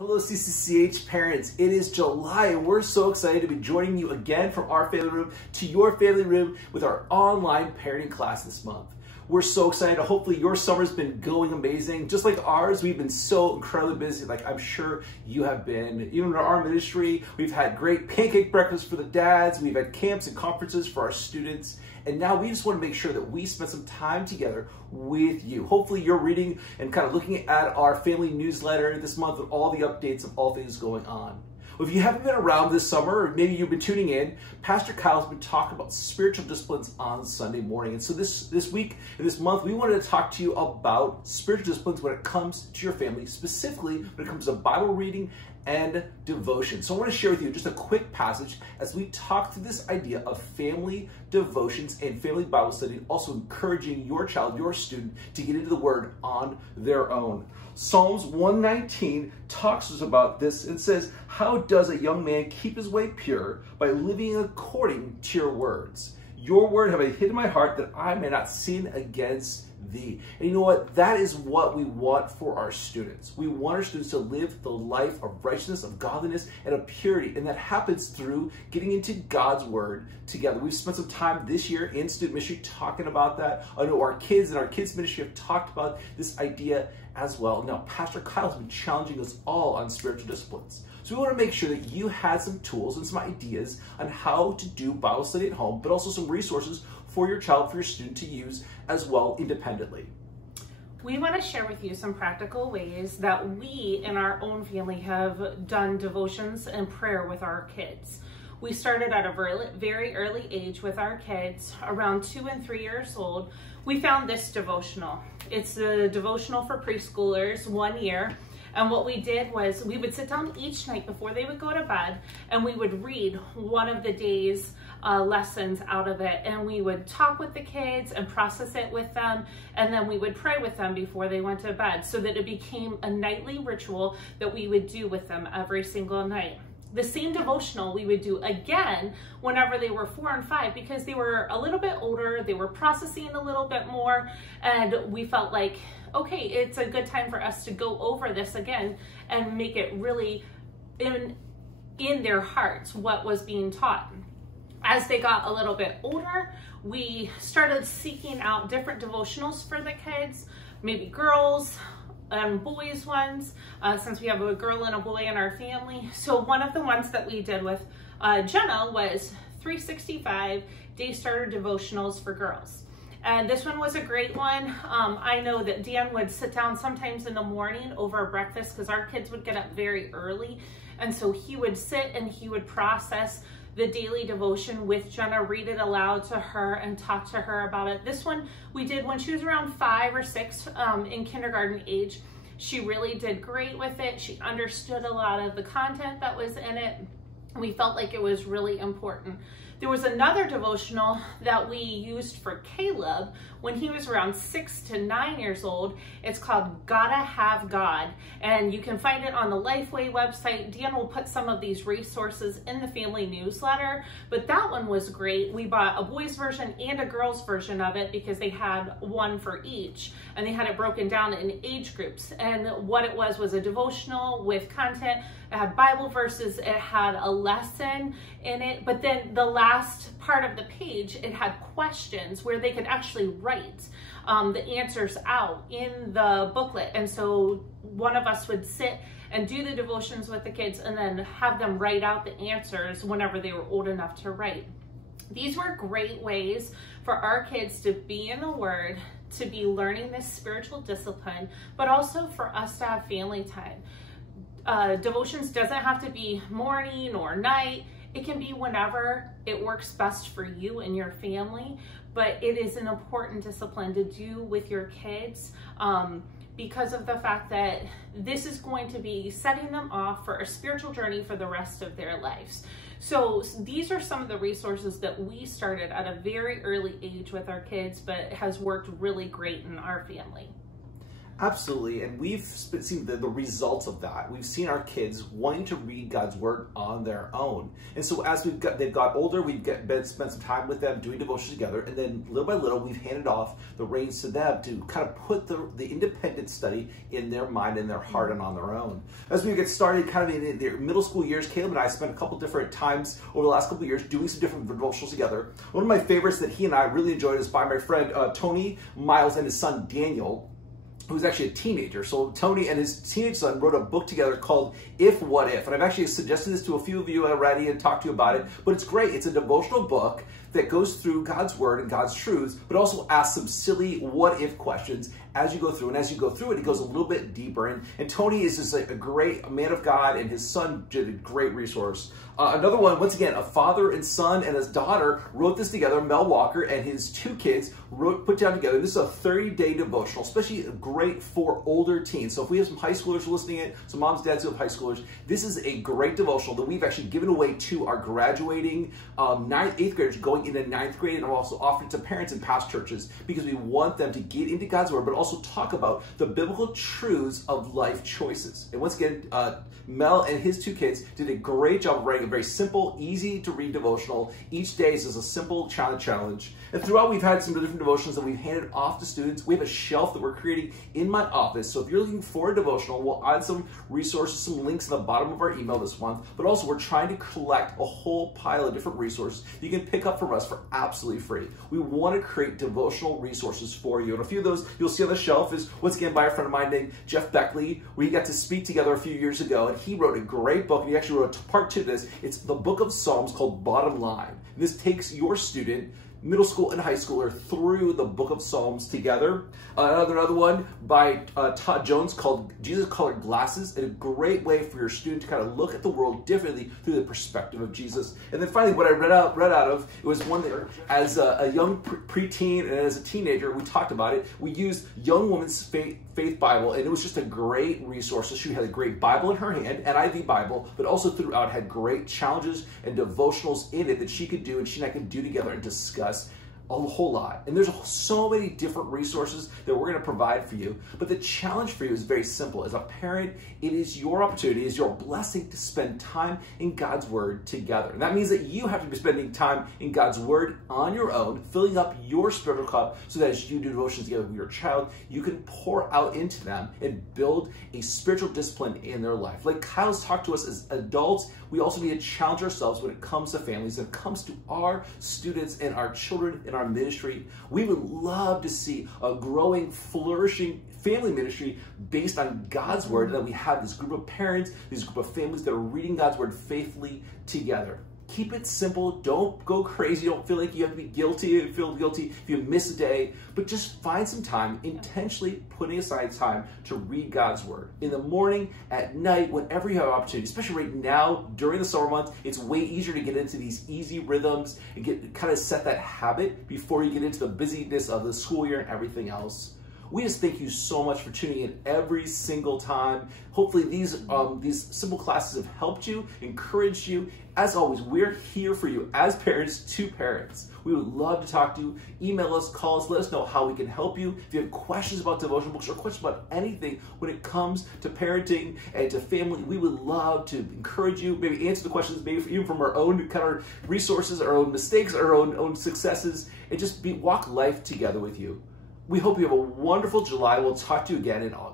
Hello CCCH parents, it is July and we're so excited to be joining you again from our family room to your family room with our online parenting class this month. We're so excited. Hopefully your summer's been going amazing. Just like ours, we've been so incredibly busy, like I'm sure you have been. Even in our ministry, we've had great pancake breakfast for the dads, we've had camps and conferences for our students, and now we just want to make sure that we spend some time together with you. Hopefully you're reading and kind of looking at our family newsletter this month with all the updates of all things going on. Well, if you haven't been around this summer, or maybe you've been tuning in, Pastor Kyle's been talking about spiritual disciplines on Sunday morning. And so this week and this month, we wanted to talk to you about spiritual disciplines when it comes to your family, specifically when it comes to Bible reading and devotion. So I want to share with you just a quick passage as we talk through this idea of family devotions and family Bible study, also encouraging your child, your student, to get into the Word on their own. Psalms 119 talks to us about this and says, "How does a young man keep his way pure? By living according to your words. Your word have I hid in my heart that I may not sin against thee." And you know what? That is what we want for our students. We want our students to live the life of righteousness, of godliness, and of purity. And that happens through getting into God's word together. We've spent some time this year in student ministry talking about that. I know our kids and our kids ministry have talked about this idea as well. Now, Pastor Kyle's been challenging us all on spiritual disciplines. So we want to make sure that you had some tools and some ideas on how to do Bible study at home, but also some resources for your child, for your student to use as well independently. We want to share with you some practical ways that we in our own family have done devotions and prayer with our kids. We started at a very early age with our kids, around 2 and 3 years old. We found this devotional. It's a devotional for preschoolers, 1 year. And what we did was we would sit down each night before they would go to bed and we would read one of the day's lessons out of it, and we would talk with the kids and process it with them, and then we would pray with them before they went to bed, so that it became a nightly ritual that we would do with them every single night. The same devotional we would do again whenever they were 4 and 5, because they were a little bit older, they were processing a little bit more, and we felt like, okay, it's a good time for us to go over this again and make it really in their hearts what was being taught. As they got a little bit older, we started seeking out different devotionals for the kids, maybe girls and boys ones, since we have a girl and a boy in our family. So one of the ones that we did with Jenna was 365 Day Starter Devotionals for Girls. And this one was a great one. I know that Dan would sit down sometimes in the morning over breakfast, because our kids would get up very early. And so he would sit and he would process the daily devotion with Jenna, read it aloud to her and talk to her about it. This one we did when she was around 5 or 6 in kindergarten age. She really did great with it. She understood a lot of the content that was in it. We felt like it was really important. There was another devotional that we used for Caleb when he was around 6 to 9 years old. It's called Gotta Have God, and you can find it on the Lifeway website. Dan will put some of these resources in the family newsletter, but that one was great. We bought a boys version and a girls version of it because they had one for each, and they had it broken down in age groups. And what it was a devotional with content. It had Bible verses, it had a lesson in it, but then the last part of the page, it had questions where they could actually write the answers out in the booklet. And so one of us would sit and do the devotions with the kids and then have them write out the answers whenever they were old enough to write. These were great ways for our kids to be in the Word, to be learning this spiritual discipline, but also for us to have family time. Devotions doesn't have to be morning or night. It can be whenever it works best for you and your family, but it is an important discipline to do with your kids because of the fact that this is going to be setting them off for a spiritual journey for the rest of their lives. So these are some of the resources that we started at a very early age with our kids, but has worked really great in our family. Absolutely, and we've seen the results of that. We've seen our kids wanting to read God's Word on their own. And so as they've got older, we've spent some time with them doing devotions together, and then little by little, we've handed off the reins to them to kind of put the independent study in their mind and their heart and on their own. As we get started kind of in their middle school years, Caleb and I spent a couple different times over the last couple of years doing some different devotionals together. One of my favorites that he and I really enjoyed is by my friend Tony Miles and his son Daniel, who's actually a teenager. So Tony and his teenage son wrote a book together called If What If. And I've actually suggested this to a few of you already and talked to you about it, but it's great. It's a devotional book that goes through God's Word and God's truths, but also asks some silly what if questions as you go through. And as you go through it, it goes a little bit deeper. And Tony is just a great man of God, and his son did a great resource. Another one, once again, a father and son and his daughter wrote this together. Mel Walker and his two kids put down together. This is a 30-day devotional, especially great for older teens. So if we have some high schoolers listening in, some moms, dads who have high schoolers, this is a great devotional that we've actually given away to our graduating 8th graders going into 9th grade, and also offered it to parents in past churches because we want them to get into God's Word, but also talk about the biblical truths of life choices. And once again, Mel and his two kids did a great job of writing a very simple, easy to read devotional. Each day is just a simple challenge. And throughout, we've had some different devotions that we've handed off to students. We have a shelf that we're creating in my office. So if you're looking for a devotional, we'll add some resources, some links in the bottom of our email this month. But also, we're trying to collect a whole pile of different resources you can pick up from us for absolutely free. We want to create devotional resources for you. And a few of those you'll see on the shelf is, once again, by a friend of mine named Jeff Beckley. We got to speak together a few years ago, and he wrote a great book, and he actually wrote part 2 of this. It's the book of Psalms called Bottom Line. And this takes your student, middle school and high schooler, through the book of Psalms together. Another one by Todd Jones called Jesus Colored Glasses, and a great way for your student to kind of look at the world differently through the perspective of Jesus. And then finally, what I read out of, it was one that as a young preteen and as a teenager, we talked about it. We used Young Woman's Faith Bible, and it was just a great resource. So she had a great Bible in her hand, NIV Bible, but also throughout had great challenges and devotionals in it that she could do, and she and I could do together and discuss a whole lot. And there's so many different resources that we're going to provide for you. But the challenge for you is very simple. As a parent, it is your opportunity, it is your blessing to spend time in God's Word together. And that means that you have to be spending time in God's Word on your own, filling up your spiritual cup so that as you do devotions together with your child, you can pour out into them and build a spiritual discipline in their life. Like Kyle's talked to us as adults, we also need to challenge ourselves when it comes to families, and it comes to our students and our children in our ministry. We would love to see a growing, flourishing family ministry based on God's Word, and that we have this group of parents, this group of families that are reading God's Word faithfully together. Keep it simple. Don't go crazy. Don't feel like you have to be guilty and feel guilty if you miss a day, but just find some time, intentionally putting aside time to read God's Word. In the morning, at night, whenever you have an opportunity, especially right now during the summer months, it's way easier to get into these easy rhythms and kind of set that habit before you get into the busyness of the school year and everything else. We just thank you so much for tuning in every single time. Hopefully these simple classes have helped you, encouraged you. As always, we're here for you as parents to parents. We would love to talk to you. Email us, call us, let us know how we can help you. If you have questions about devotional books or questions about anything when it comes to parenting and to family, we would love to encourage you, maybe answer the questions, maybe even from our own kind of resources, our own mistakes, our own successes, and just walk life together with you. We hope you have a wonderful July. We'll talk to you again in August.